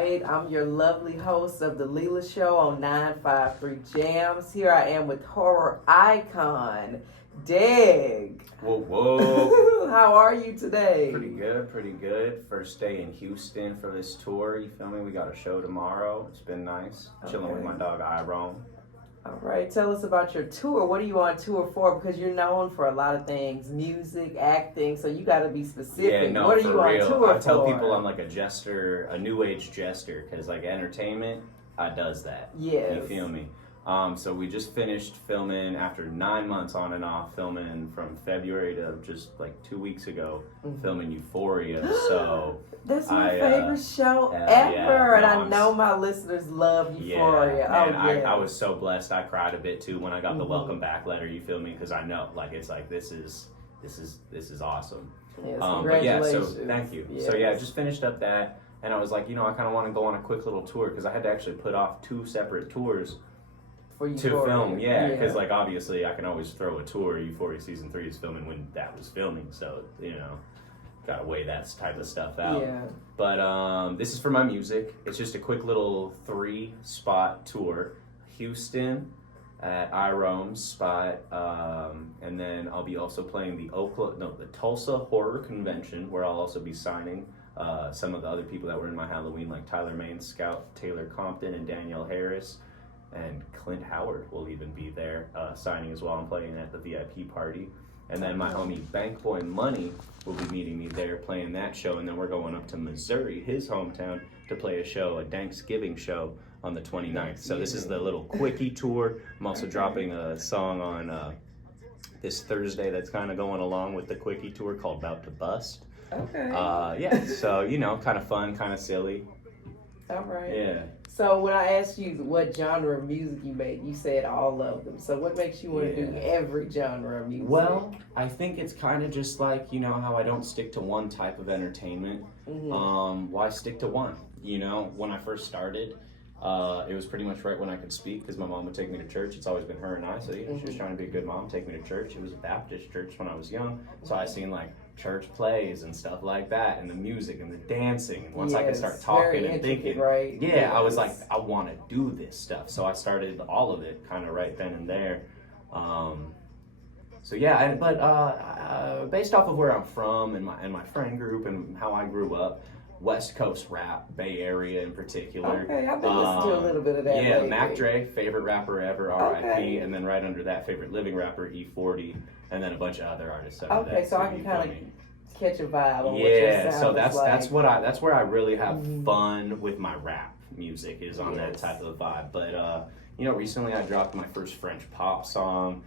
I'm your lovely host of the Leela Show on 953 Jams. Here I am with horror icon, Daeg. Whoa, whoa. How are you today? Pretty good, pretty good. First day in Houston for this tour, you feel me? We got a show tomorrow. It's been nice. Chilling with my dog, Iron. All right, tell us about your tour. What are you on tour for? Because you're known for a lot of things, music, acting, so you got to be specific. Yeah, no, what are for you real. on tour I tell for? people I'm like a jester, a new age jester, because like entertainment, I does that. Yes. You feel me? So we just finished filming after 9 months on and off, filming from February to just like 2 weeks ago, filming Euphoria. So that's my favorite show ever, yeah, and I know my listeners love Euphoria. Yeah, man, oh, yeah. I was so blessed. I cried a bit too when I got the welcome back letter. You feel me? Because I know, like, it's like this is awesome. Yes, but yeah, so congratulations. thank you. Yes. So yeah, I just finished up that, and I was like, I kind of want to go on a quick little tour because I had to actually put off 2 separate tours to film. Yeah, because like obviously I can always throw a tour. Euphoria season 3 is filming when that was filming, so gotta weigh that type of stuff out. Yeah. But this is for my music. It's just a quick little 3-spot tour. Houston at Irome's spot, and then I'll be also playing the Tulsa Horror Convention, where I'll also be signing some of the other people that were in my Halloween, like Tyler Main, Scout, Taylor Compton, and Danielle Harris. And Clint Howard will even be there signing as well. I'm playing at the VIP party. And then my homie Bankboy Money will be meeting me there playing that show. And then we're going up to Missouri, his hometown, to play a Thanksgiving show on the 29th. So this is the little quickie tour. I'm also dropping a song on this Thursday that's kind of going along with the quickie tour called About to Bust. Okay. Yeah, so, kind of fun, kind of silly. All right. Yeah. So when I asked you what genre of music you make, you said all of them. So what makes you want to do every genre of music? Well, I think it's kind of just like, how I don't stick to one type of entertainment. Why stick to one? When I first started, it was pretty much right when I could speak because my mom would take me to church. It's always been her and I, so she was trying to be a good mom, take me to church. It was a Baptist church when I was young, so I seen like church plays and stuff like that, and the music and the dancing. And once I could start talking and thinking, I was like, I want to do this stuff. So I started all of it kind of right then and there. But based off of where I'm from and my friend group and how I grew up, West Coast rap, Bay Area in particular. Okay, I've been listening to a little bit of that. Yeah, lately. Mac Dre, favorite rapper ever, R.I.P. And then right under that, favorite living rapper, E40, and then a bunch of other artists. Okay, so I can kind of catch a vibe on what your sound so that's like. that's where I really have fun with my rap music is on that type of vibe. But recently I dropped my first French pop song.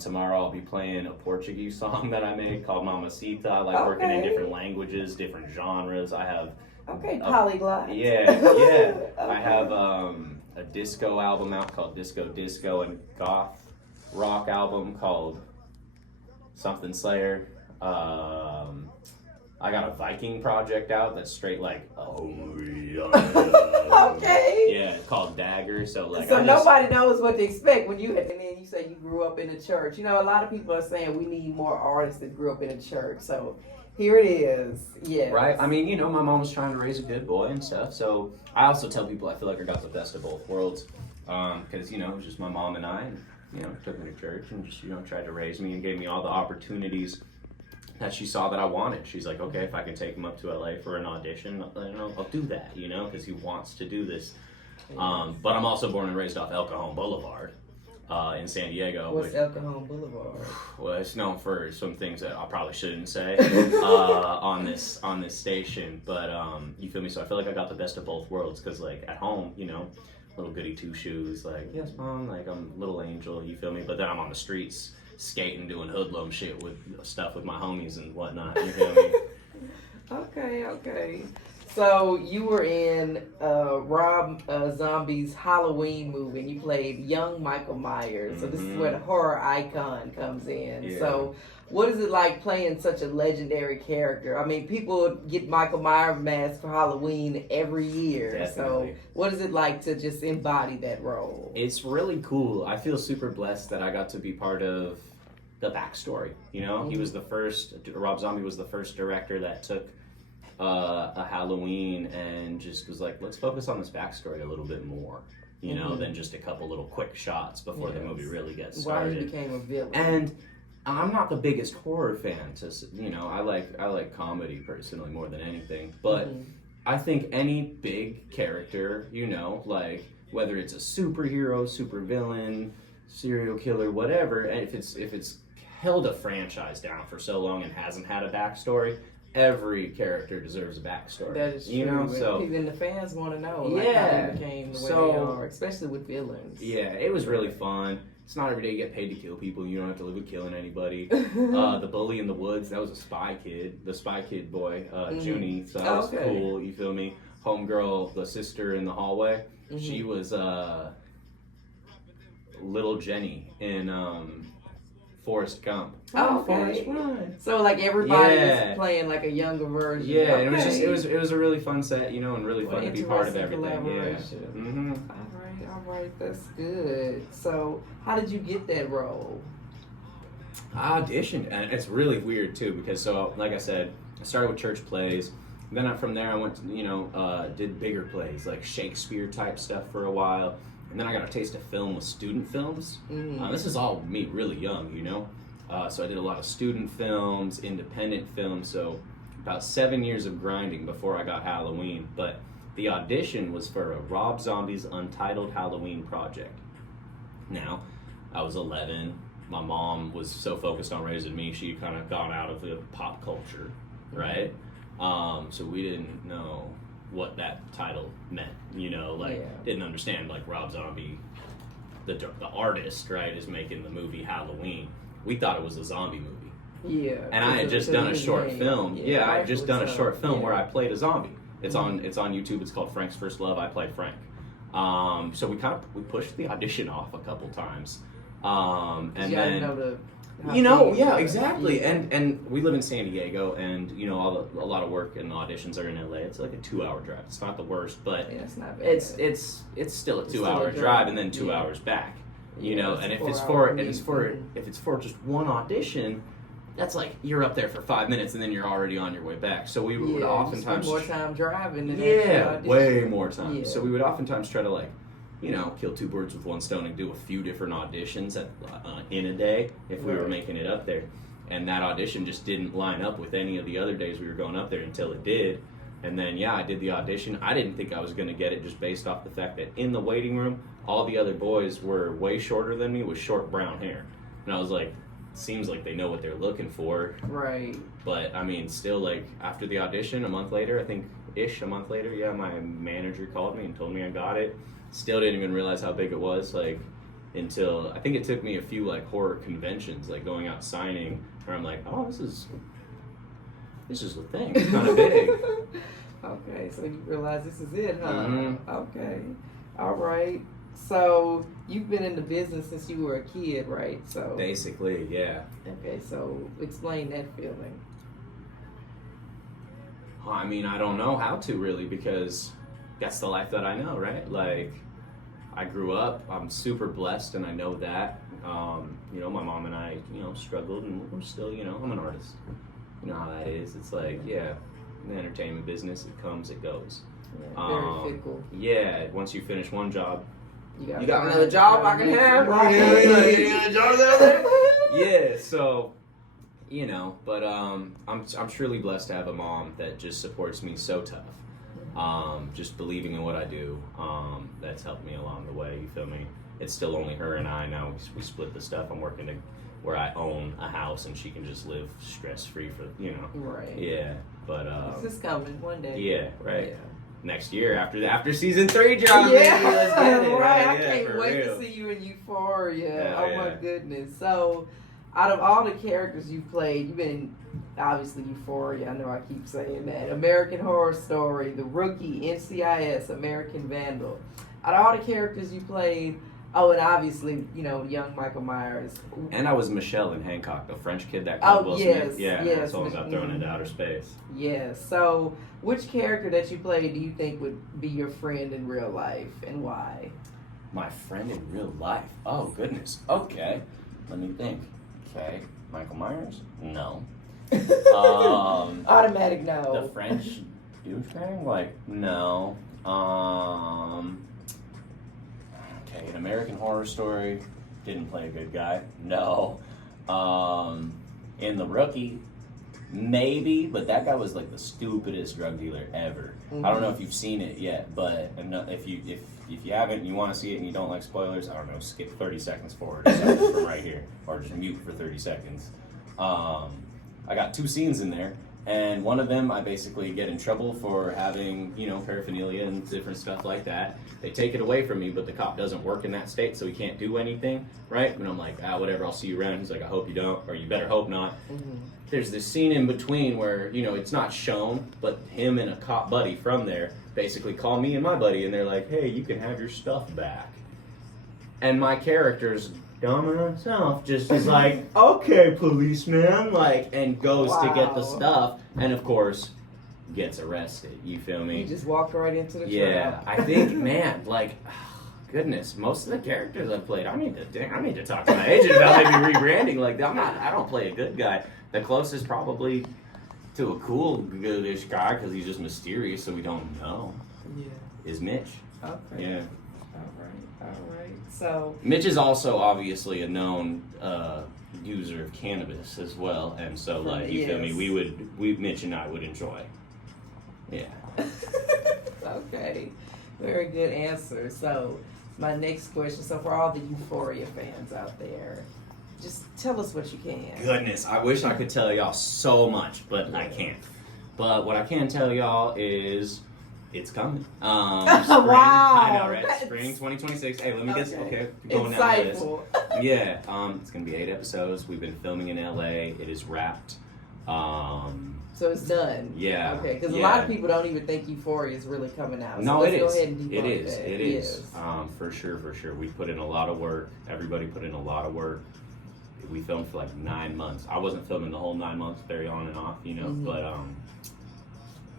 Tomorrow I'll be playing a Portuguese song that I made called Mamacita. I like working in different languages, different genres. I have polyglot. Yeah. I have a disco album out called Disco Disco and goth rock album called Something Slayer. I got a Viking project out that's straight like yeah, it's called Daeg. So nobody knows what to expect when you and then you say you grew up in a church. A lot of people are saying we need more artists that grew up in a church. So here it is. Yeah. Right. I mean, my mom was trying to raise a good boy and stuff. So I also tell people I feel like I got the best of both worlds. Because, it was just my mom and I, and, took me to church and just, tried to raise me and gave me all the opportunities that she saw that I wanted. She's like, okay, if I can take him up to LA for an audition, I'll do that, because he wants to do this. But I'm also born and raised off El Cajon Boulevard in San Diego. What's El Cajon Boulevard? Well, it's known for some things that I probably shouldn't say on this station. But you feel me? So I feel like I got the best of both worlds because, like, at home, little goody two shoes, like, yes, mom, like, I'm a little angel, you feel me? But then I'm on the streets skating, doing hoodlum shit with stuff with my homies and whatnot, you feel me? Okay. So you were in Rob Zombie's Halloween movie, and you played young Michael Myers. So this is where the horror icon comes in. Yeah. So what is it like playing such a legendary character? I mean, people get Michael Myers masks for Halloween every year. Definitely. So what is it like to just embody that role? It's really cool. I feel super blessed that I got to be part of the backstory. He was the first, Rob Zombie was the first director that took a Halloween and just was like, let's focus on this backstory a little bit more, you know, than just a couple little quick shots before the movie really gets started. Why he became a villain. And I'm not the biggest horror fan, you know, I like comedy personally more than anything, but I think any big character, you know, like whether it's a superhero, supervillain, serial killer, whatever, and if it's held a franchise down for so long and hasn't had a backstory, every character deserves a backstory. That is true. You know, so then the fans want to know like, how they became the way they are, especially with villains. Yeah, it was really fun. It's not every day you get paid to kill people. You don't have to live with killing anybody. The bully in the woods, that was a spy kid. The spy kid boy, Junie. So that was cool, you feel me? Homegirl, the sister in the hallway, she was little Jenny in Forrest Gump. Oh, okay. So like everybody is playing like a younger version. Yeah, and it was a really fun set, you know, and really fun to be part of everything. Yeah. All right, that's good. So, how did you get that role? I auditioned, and it's really weird too because like I said, I started with church plays. Then from there, I went to, you know, did bigger plays like Shakespeare type stuff for a while, and then I got a taste of film with student films. This is all me really young, you know. So I did a lot of student films, independent films. So about 7 years of grinding before I got Halloween, but. The audition was for a Rob Zombie's Untitled Halloween project. Now, I was 11. My mom was so focused on raising me, she kind of gone out of the pop culture, right? So we didn't know what that title meant, you know, like didn't understand like Rob Zombie, the artist, right, is making the movie Halloween. We thought it was a zombie movie. Yeah. And I had just done a short film. I had just done a short film where I played a zombie. It's on YouTube. It's called Frank's First Love. I played Frank. So we pushed the audition off a couple times, and then exactly. And we live in San Diego, and you know a lot of work and auditions are in LA. It's like a 2-hour drive. It's not the worst, but it's not bad. It's still a 2-hour drive and then 2 hours back. You know, and if it's for just one audition. That's like you're up there for 5 minutes and then you're already on your way back. So we would oftentimes more time driving than way more time. Yeah. So we would oftentimes try to like, you know, kill 2 birds with one stone and do a few different auditions in a day if we were making it up there. And that audition just didn't line up with any of the other days we were going up there until it did. And then I did the audition. I didn't think I was going to get it just based off the fact that in the waiting room, all the other boys were way shorter than me with short brown hair. And I was like, seems like they know what they're looking for. Right. But, I mean, still, like, after the audition, a month later, my manager called me and told me I got it. Still didn't even realize how big it was, like, until, I think it took me a few, like, horror conventions, like, going out signing, where I'm like, oh, this is the thing. It's kind of big. Okay, so you realize this is it, huh? Okay. All right. So you've been in the business since you were a kid, right? So basically, yeah. Okay, so explain that feeling. I mean, I don't know how to really because that's the life that I know, right? Like, I grew up, I'm super blessed, and I know that. You know, my mom and I, you know, struggled, and we're still, you know, I'm an artist. You know how that is. It's like, the entertainment business, it comes, it goes. Yeah, very fickle. Yeah, once you finish one job, you got another job I can have? Yeah, so, you know, but I'm truly blessed to have a mom that just supports me so tough. Just believing in what I do, that's helped me along the way, you feel me? It's still only her and I now. We split the stuff. I'm working where I own a house and she can just live stress-free for, you know. Right. Yeah, but... This is coming one day. Yeah, right. Yeah. Next year after season 3 drops. Let's get it, right. I can't wait to see you in Euphoria. My goodness. So, out of all the characters you've played, you've been obviously Euphoria. I know I keep saying that. American Horror Story, The Rookie, NCIS, American Vandal. Out of all the characters you played, and obviously, you know, young Michael Myers. And I was Michelle in Hancock, the French kid that killed Will Smith. Yeah, so I got thrown into outer space. Yes. So, which character that you played do you think would be your friend in real life, and why? My friend in real life? Oh, goodness. Okay. Let me think. Okay. Michael Myers? No. Automatic no. The French douchebag? Like, no. Okay, an American Horror Story, didn't play a good guy. No. In The Rookie, maybe, but that guy was like the stupidest drug dealer ever. I don't know if you've seen it yet, but if you haven't and you want to see it and you don't like spoilers, I don't know, skip 30 seconds forward or something from right here, or just mute for 30 seconds. I got 2 scenes in there, and one of them I basically get in trouble for having, paraphernalia and different stuff like that. They take it away from me, but the cop doesn't work in that state, so he can't do anything, right? And I'm like, whatever, I'll see you around. He's like, I hope you don't, or you better hope not. There's this scene in between where, it's not shown, but him and a cop buddy from there basically call me and my buddy, and they're like, hey, you can have your stuff back. And my character's dumb self just is like, okay, policeman, and goes to get the stuff, and of course, gets arrested. You feel me? You just walked right into the trap. I think, man, goodness, most of the characters I've played, I need to talk to my agent about maybe rebranding. I don't play a good guy. The closest probably to a cool, goodish guy, because he's just mysterious, so we don't know. Yeah. Is Mitch? Okay. Yeah. All right. So Mitch is also obviously a known user of cannabis as well, and so you feel me? Mitch and I would enjoy. Yeah. Okay. Very good answer. So my next question. So for all the Euphoria fans out there, just tell us what you can. Goodness, I wish I could tell y'all so much, but I can't. But what I can tell y'all is it's coming. Spring, wow. I know, right? Spring 2026. Hey, let me get going down the list. Yeah, it's going to be 8 episodes. We've been filming in LA. It is wrapped. So it's done. Yeah. Okay, because a lot of people don't even think Euphoria is really coming out. No, so it is. Go ahead and it is. that. It is. For sure. We put in a lot of work. Everybody put in a lot of work. We filmed for 9 months. I wasn't filming the whole 9 months, very on and off,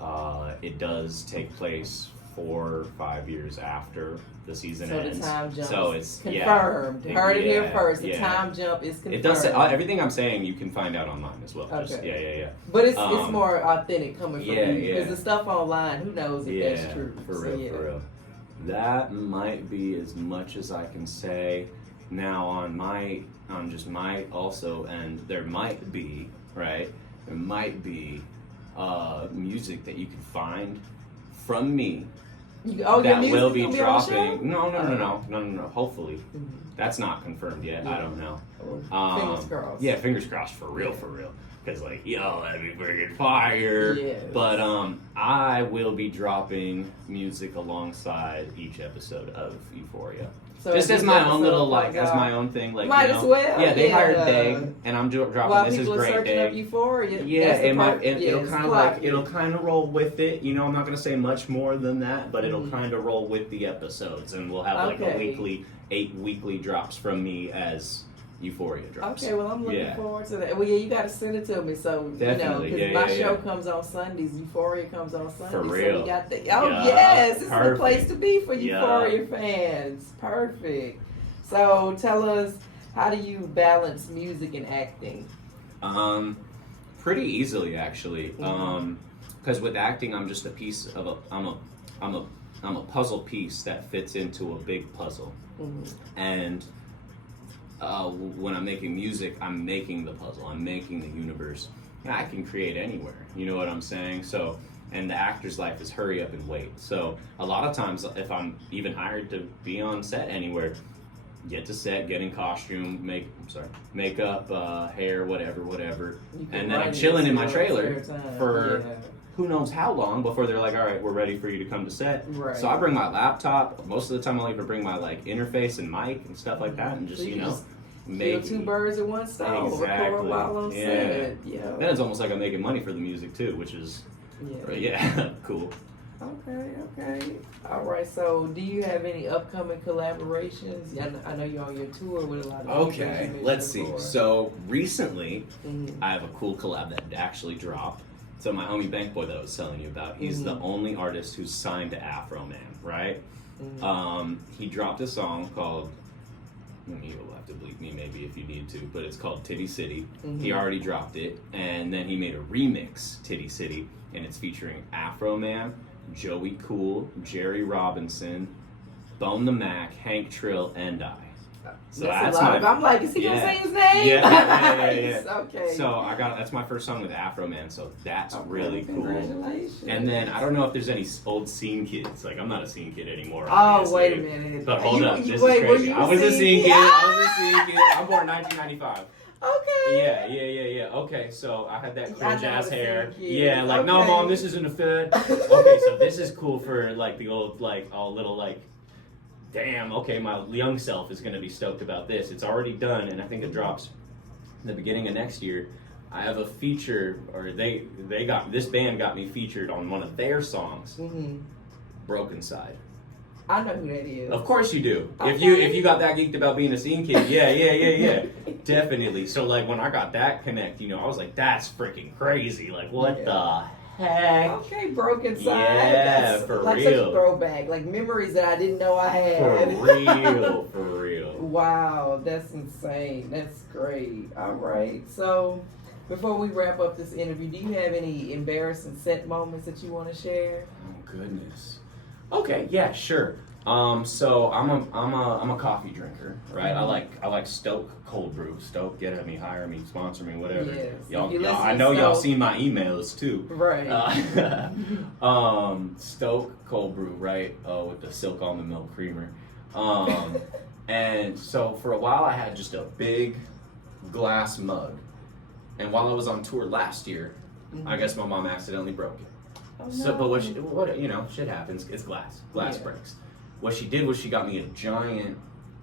but it does take place 4 or 5 years after the season ends. So the time jump so is confirmed. Heard it here first. The time jump is confirmed. It does say, everything I'm saying you can find out online as well. Okay. Just, yeah. But it's more authentic coming from you. Yeah. Because the stuff online, who knows if that's true. For real. That might be as much as I can say. Now on just my also, and there might be music that you can find from me that will be dropping. No. Hopefully, that's not confirmed yet. Yeah. I don't know. Fingers crossed. Yeah, fingers crossed for real. Because that'd be freaking fire. Yes. But I will be dropping music alongside each episode of Euphoria. So just as my own little as my own thing, might as well. Yeah, they hired Daeg, and I'm dropping while This Is Great searching Daeg. Up Euphoria. Yeah, it'll kind of roll with it. I'm not gonna say much more than that, but it'll kind of roll with the episodes, and we'll have a 8 weekly drops from me as Euphoria drops. Okay, well I'm looking forward to that. Well, you got to send it to me, so definitely, because my show comes on Sundays, Euphoria comes on Sundays. For real. So we got yes, it's the place to be for Euphoria Yeah. fans. Perfect. So tell us, how do you balance music and acting? Pretty easily actually. Because with acting, I'm just a piece of I'm a puzzle piece that fits into a big puzzle, and. When I'm making music, I'm making the puzzle. I'm making the universe. I can create anywhere. You know what I'm saying? So, and the actor's life is hurry up and wait. So, a lot of times, if I'm even hired to be on set anywhere, get to set, get in costume, makeup, hair, whatever, and then I'm chilling in my trailer for who knows how long before they're like, all right, we're ready for you to come to set. Right. So I bring my laptop. Most of the time I'll even bring my interface and mic and stuff like that, and just, kill 2 birds with 1 stone. Exactly. Record while on set. Then it's almost like I'm making money for the music too, which is cool. Okay. All right. So, do you have any upcoming collaborations? I know you're on your tour with a lot of. Okay, let's see. So recently, I have a cool collab that actually dropped. So my homie Bank Boy that I was telling you about, he's the only artist who's signed to Afro Man, right? He dropped a song called you'll have to bleep me maybe if you need to, but it's called Titty City. Mm-hmm. He already dropped it, and then he made a remix, Titty City, and it's featuring Afro Man, Joey Cool, Jerry Robinson, Bone the Mac, Hank Trill, and I. So that's my. I'm like, is he gonna say his name? Yeah. Okay. So that's my first song with Afro Man. So that's really cool. Congratulations. And then I don't know if there's any old scene kids. Like I'm not a scene kid anymore. Oh, obviously. wait a minute. But hold up, this wait, is crazy. I was a scene kid. I'm born 1995. Okay. Yeah. Okay, so I had that cringe ass hair. Kid. Yeah, like okay. no, mom, this isn't a fit. Okay, so this is cool for like the old, like all little like. Damn, okay, my young self is going to be stoked about this. It's already done, and I think it drops in the beginning of next year. I have a feature, or this band got me featured on one of their songs, Broken Side. I know who that is. Of course you do. Okay. If you got that geeked about being a scene kid, yeah. Definitely. So like when I got that connect, I was like, that's freaking crazy. Like what the heck? Okay, Broken Side. Yeah, that's for like real. Such a throwback, like memories that I didn't know I had. For real. Wow, that's insane. That's great. All right. So, before we wrap up this interview, do you have any embarrassing set moments that you want to share? Oh goodness. Okay, yeah, sure. So I'm a coffee drinker, right? I like Stoke cold brew. Stoke, get at me, hire me, sponsor me, whatever. Yes. Y'all I know y'all seen my emails too. Right. Stoke cold brew, right? With the silk almond milk creamer. And so for a while I had just a big glass mug. And while I was on tour last year, I guess my mom accidentally broke it. Oh, So, no. but shit happens. It's glass. Glass breaks. What she did was she got me a giant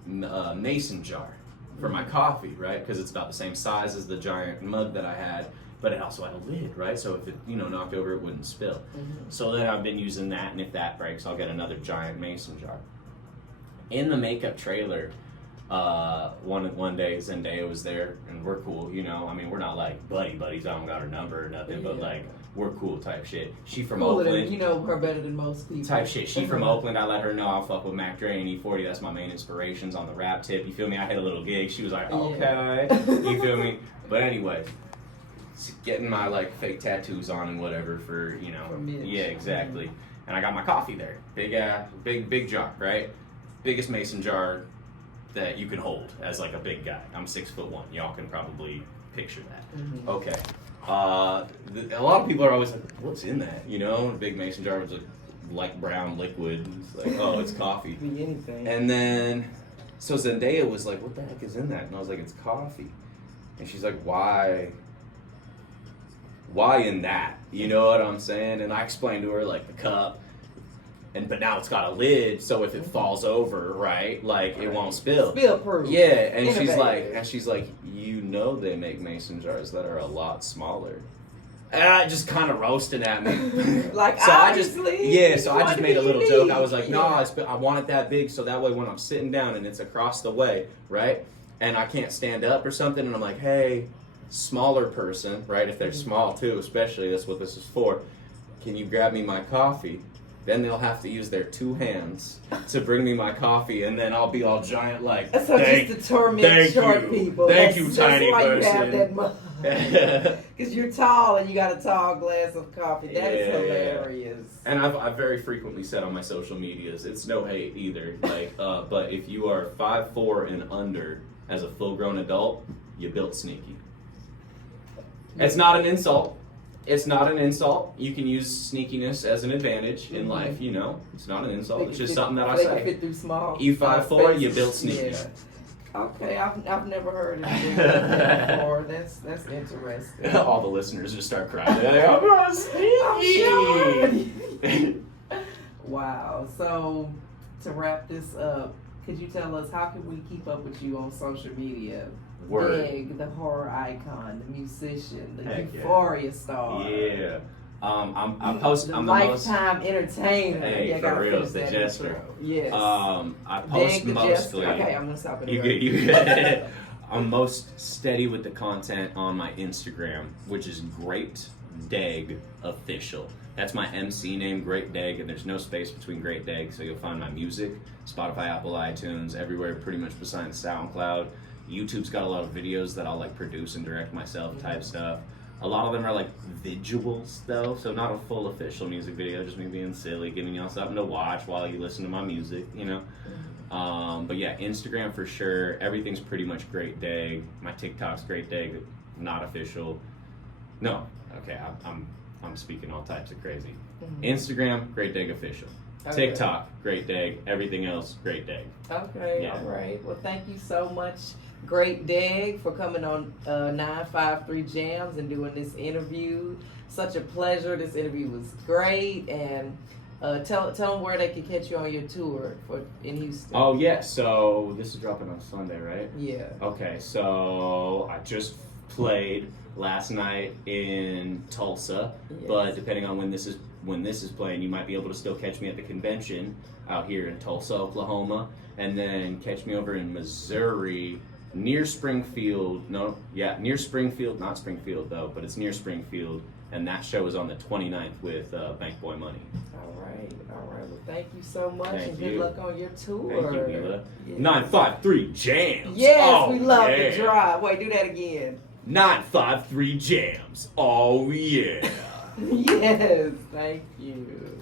mason jar for my coffee, right? Because it's about the same size as the giant mug that I had, but it also had a lid, right? So if it, knocked over, it wouldn't spill. So then I've been using that, and if that breaks, I'll get another giant mason jar. In the makeup trailer, one day Zendaya was there, and we're cool, I mean, we're not like buddies. I don't got her number or nothing, but like we're cool type shit. She from Oakland. You know her better than most people. Type shit. She from Oakland. I let her know I'll fuck with Mac Dre and E40. That's my main inspirations on the rap tip. You feel me? I hit a little gig. She was like, okay. You feel me? But anyway, getting my like fake tattoos on and whatever for yeah, exactly. And I got my coffee there. Big jar, right? Biggest mason jar that you can hold as like a big guy. I'm 6'1". Y'all can probably picture that. Okay. A lot of people are always like, what's in that? A big mason jar with a light brown liquid. It's like, oh, it's coffee. Be anything. And then, so Zendaya was like, what the heck is in that? And I was like, it's coffee. And she's like, why in that? You know what I'm saying? And I explained to her like the cup. But now it's got a lid, so if it falls over, right, like it won't spill. Spill proof. Yeah, and she's like, they make mason jars that are a lot smaller. And just kind of roasting at me. Like so obviously. I just made a little joke. I was like, no, I want it that big, so that way when I'm sitting down and it's across the way, right, and I can't stand up or something, and I'm like, hey, smaller person, right, if they're small too, especially that's what this is for. Can you grab me my coffee? Then they'll have to use their two hands to bring me my coffee, and then I'll be all giant like, so just to torment short people. Thank you, tiny person. That's why you have that mug. Because you're tall and you got a tall glass of coffee. That is hilarious. And I've very frequently said on my social medias, it's no hate either. Like, but if you are 5'4" and under as a full-grown adult, you built sneaky. It's not an insult. It's not an insult. You can use sneakiness as an advantage in life, It's not an insult. It's just something that I say. They fit through small. You 5'4", you built sneaky. Yeah. Okay, I've never heard of that before. That's interesting. All the listeners just start crying. They're like, I'm not sneaky. Sure. Wow. So to wrap this up, could you tell us how can we keep up with you on social media? Daeg, the horror icon, the musician, the Euphoria star. Yeah. I post. The I'm the lifetime entertainer. Hey, for real, the jester. Yes. I post mostly. Okay, I'm gonna stop it. You I'm most steady with the content on my Instagram, which is Great Daeg Official. That's my MC name, Great Daeg, and there's no space between Great Daeg, so you'll find my music, Spotify, Apple, iTunes, everywhere pretty much besides SoundCloud. YouTube's got a lot of videos that I'll like produce and direct myself type stuff. A lot of them are like visuals though, so not a full official music video, just me being silly, giving y'all something to watch while you listen to my music, you know. But yeah, Instagram for sure. Everything's pretty much Great Daeg. My TikTok's Great Daeg, not official. No, okay, I'm speaking all types of crazy. Instagram, Great Daeg official. Okay. TikTok, Great Daeg. Everything else, Great Daeg. Okay, yeah. All right. Well, thank you so much, Great Daeg, for coming on 953 Jams and doing this interview. Such a pleasure. This interview was great. And tell them where they can catch you on your tour in Houston. Oh, yeah. So this is dropping on Sunday, right? Yeah. Okay, so I just played last night in Tulsa, but depending on when this is playing, you might be able to still catch me at the convention out here in Tulsa, Oklahoma, and then catch me over in Missouri near Springfield. Near Springfield, not Springfield though, but it's near Springfield, and that show is on the 29th with Bank Boy Money. All right. Well, thank you so much, and good luck on your tour. Thank you, Mila. Yes. 953 Jams. Yes, we love the drive. Wait, do that again. 953 Jams. Oh, yeah. Yes, thank you.